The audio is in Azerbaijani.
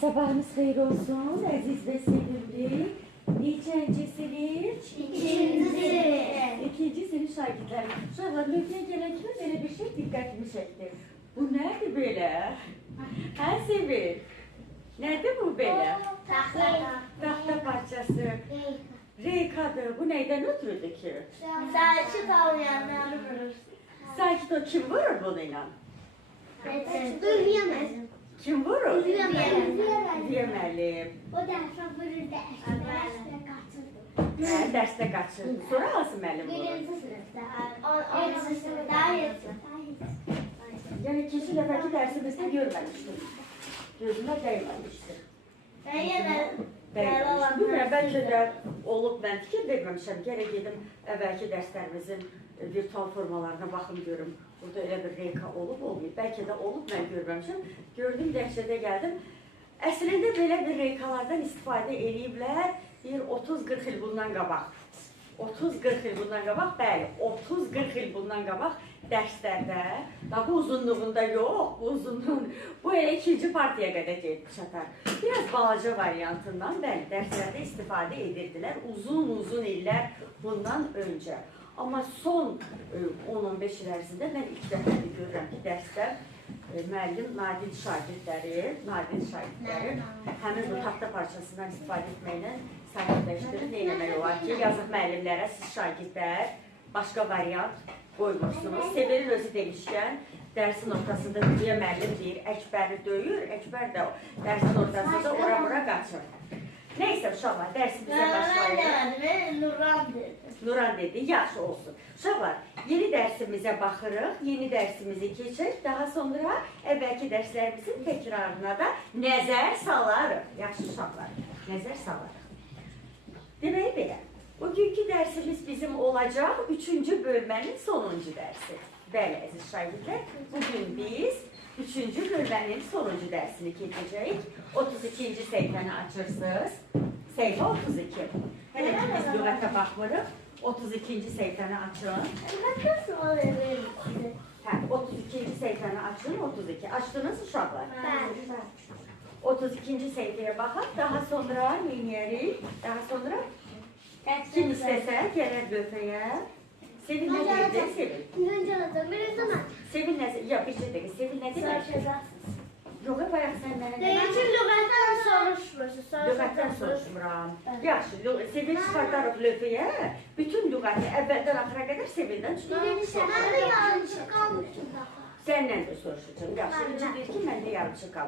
Sabahınız hayır olsun aziz ve sevimli. Neçəncisiniz? İkinci sınıf şagirdləri. Uşaqlar, lövhəyə gələn kimi belə bir şey diqqətimi çəkdi. Bu nədir belə? Hə, Sevil? Nədir bu belə? Taxta parçası. Reykadır. Bu neydən ötürüdür ki? Sakit olmayanları vurur. Sakit o kim vurur bununla? Duymayamazım. Kim vurur? Duymayamazım. Deməli. O dəfə vurur dərsdə qaçırdı. Hə, dərsdə qaçırdı. Sonra hansı müəllim vurur? Birinci sınıfda. Birinci sınıfda. Daha yedi. Yəni keçən dəfəki dərsimizdə görməmişdim. Gözümə dəyməmişdi. Ben yenə Bilmirəm, bəlkə də olub, mən fikir verməmişəm. Gərək gedim əvvəlki dərslərimizin virtual formalarına baxım görüm. Burada elə bir reyka olub, olmayıb. Bəlkə də olub, mən görməmişəm. Gördüm, dəhşətə gəldim. Əslində belə bir reykalardan istifadə ediblər. Bir 30-40 il bundan qabaq. 30-40 il bundan qabaq, bəli, 30-40 il bundan qabaq dərslərdə, da bu uzunluğunda yox, bu uzunluğun, bu elə ikinci partiya qədər gedib çatar. Biraz balaca variantından, bəli, dərslərdə istifadə edirdilər uzun illər bundan öncə. Amma son 10-15 il ərzində mən ilk dəfədir görürəm ki, dərsdə müəllim nadil şagirdləri həmin bu taxta parçasından istifadə etməklə sakitləşdirir. Nə eləmək olar ki, yazıq müəllimlərə siz şagirdlər başqa variant qoymursunuz. Sevilin özü demişkən, dərsin ortasında deyə müəllim deyir, Əkbəri döyür, Əkbər də dərsin ortasında ora-bura qaçır. Neysə uşaqlar, dərsimizə başlayırıq. Nuran dedi. Nuran dedi, yaxşı olsun. Uşaqlar, yeni dərsimizə baxırıq, yeni dərsimizi keçək, daha sonra əvvəlki dərslərimizin təkrarına da nəzər salarıq. Yaxşı uşaqlar, nəzər salarıq. Deməli belə, bugünkü dərsimiz bizim olacaq 3-cü bölmənin sonuncu dərsi. Bəli, əziz şagirdlər, bugün biz 3-cü bölmənin sonuncu dərsini keçəcəyik. 32-ci səhifəni açırsınız. Səhifə 32. Hələ ki biz lüğətə baxmırıq. 32-ci səhifəni açın. Nasıl oluyor? Hə, 32-ci səhifəni açın, 32. Açdınız uşaqlar? Ben. 32-ci səhifəyə baxaq. Daha sonra neyniyərik? Daha sonra kim istəsə gələr lövhəyə. Sevil nə deyildi? Sevil. Birinci olacağım. Birinci zaman. Sevil nə? Ya, bir şey deyil. Sevil nə deyil? Soruşacaksınız. Yox, bayaq sən mənə Deyəcək lüğətdən soruşmursunuz. lüğətdən soruşmuram. Yaxşı, Sevil çıxardarıq lövhəyə. Bütün lüğəti əvvəldən axıra qədər Sevildən Ben de yanlış kalmışım daha. Səndən də soruşacağım. Yaxşı, deyir ki, mən də yarımçı qalmışam.